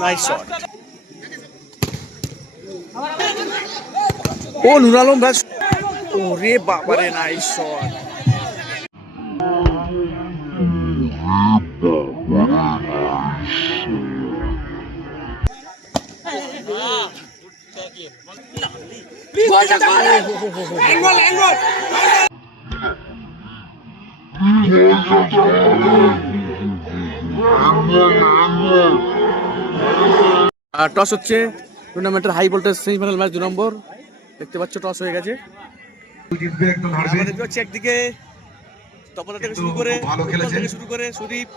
Nice shot ও নুর আলম ভাই। ওরে বাবারে নাইস শট আর টস হচ্ছে টুর্নামেন্টের হাই ভোল্টেজ সেমিফাইনাল ম্যাচ দু নম্বর। দেখতে পাচ্ছ টস হয়ে গেছে। দেখতে পাচ্ছি একদিকে তপলা থেকে শুরু করে থেকে শুরু করে সুদীপ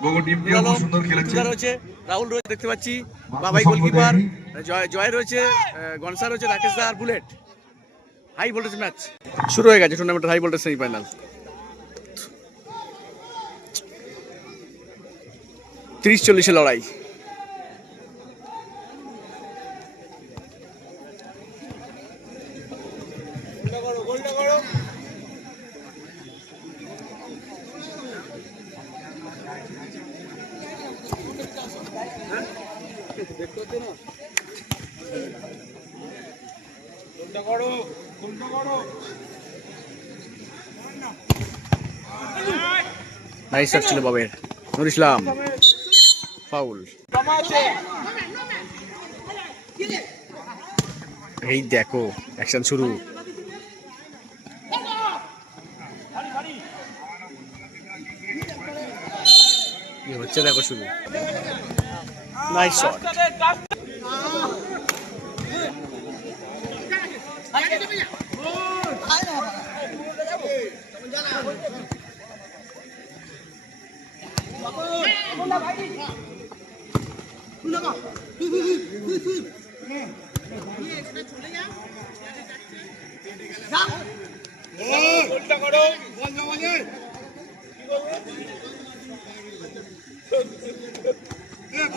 রয়েছে রাহুল রয়েছে দেখতে পাচ্ছি। বাবাই গোলকিপার জয় জয় রয়েছে গনসা রয়েছে রাকেশ দা আর বুলেট। হাই ভোল্টেজ ম্যাচ শুরু হয়ে গেছে টুর্নামেন্টের হাই ভোল্টেজ সেমিফাইনাল তিরিশ চল্লিশের লড়াই। নাইস ছিল বাবের নুর ইসলাম ফাউল এই দেখো অ্যাকশন শুরু। হচ্ছে দেখো শুরু। নাইস শট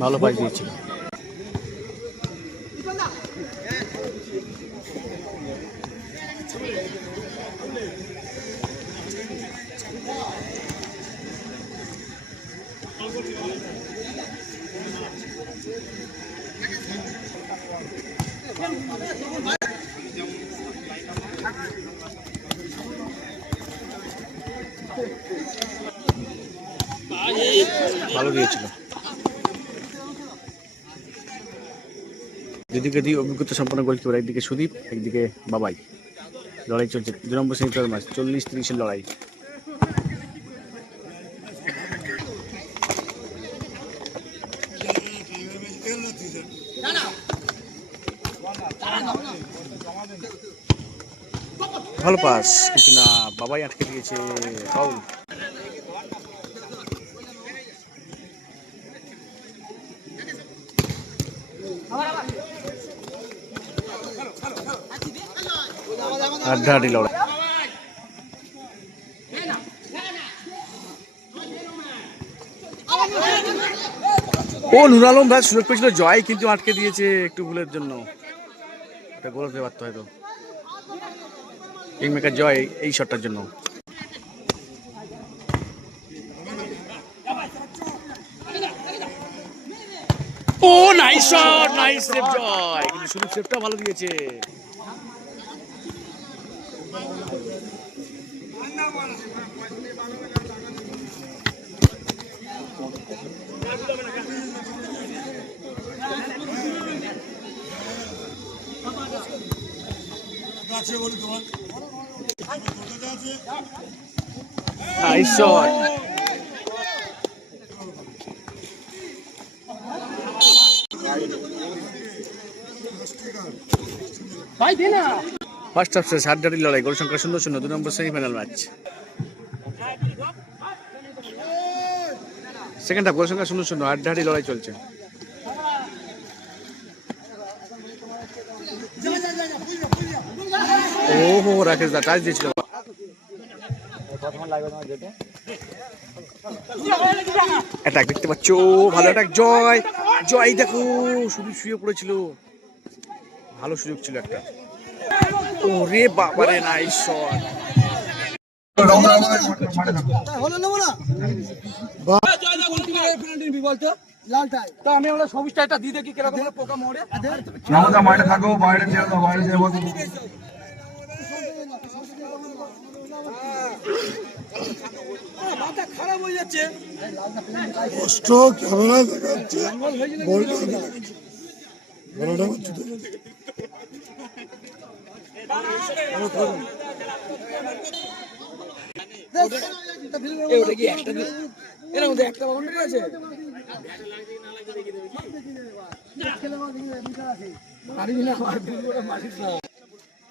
ভালো পাইস দিয়েছিল। ভালো দিয়েছিল। দুদিকে দুই অভিজ্ঞতা সম্পন্ন গোলকিপার একদিকে সুদীপ, একদিকে বাবাই। লড়াই চলছে। দু নম্বর সেমিফাইনাল ম্যাচ চল্লিশ তিরিশের লড়াই। ভালো পাস কিন্তু না, বাবাই আটকে দিয়েছে আড্ডাআড্ডি লড়াই। ও নুর আলম ভাই সুযোগ পেয়েছিল, জয় কিন্তু আটকে দিয়েছে একটু ভুলের জন্য। এটা গোল হতে পারতো হয়তো। কিংমেকার জয় এই শটটার জন্য। ও nice shot nice save Joy. কিন্তু শুধু সেভটা ভালো দিয়েছে। নাইস শট ফার্স্ট হাফ শেষ, হাড্ডাহাড্ডি লড়াই গোল সংখ্যা শূন্য শূন্য দু number semifinal match second half গোলের সঙ্গে শূন্য শূন্য আড্ডাহাডি লড়াই চলছে। ওহো, রাকেশ দা, টাচ দিয়েছিল। অ্যাটাক দেখতে পাচ্ছ? ভালো অ্যাটাক জয়। জয়, দেখো, শুধু শুয়ে পড়েছিল। ভালো সুযোগ ছিল একটা। ওরে বাবারে নাইস শট রমনা আমাদের মাঠে থাকো। রমনা মাঠে থাকো বাইরে যেও না বাইরে যেও না। কষ্ট ক্যামেরা দেখাচ্ছে বলটা দেখাচ্ছে বলটা হচ্ছে তো।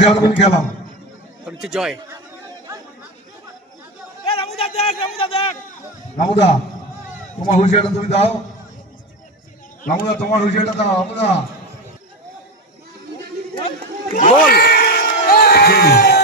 খেলা তুমি খেলাম। আর হচ্ছে জয়। রামুদা তোমার হুঁশিয়ারটা তুমি দাও। রামুদা তোমার হুঁশিয়ারটা দাও রামুদা। ঠিক।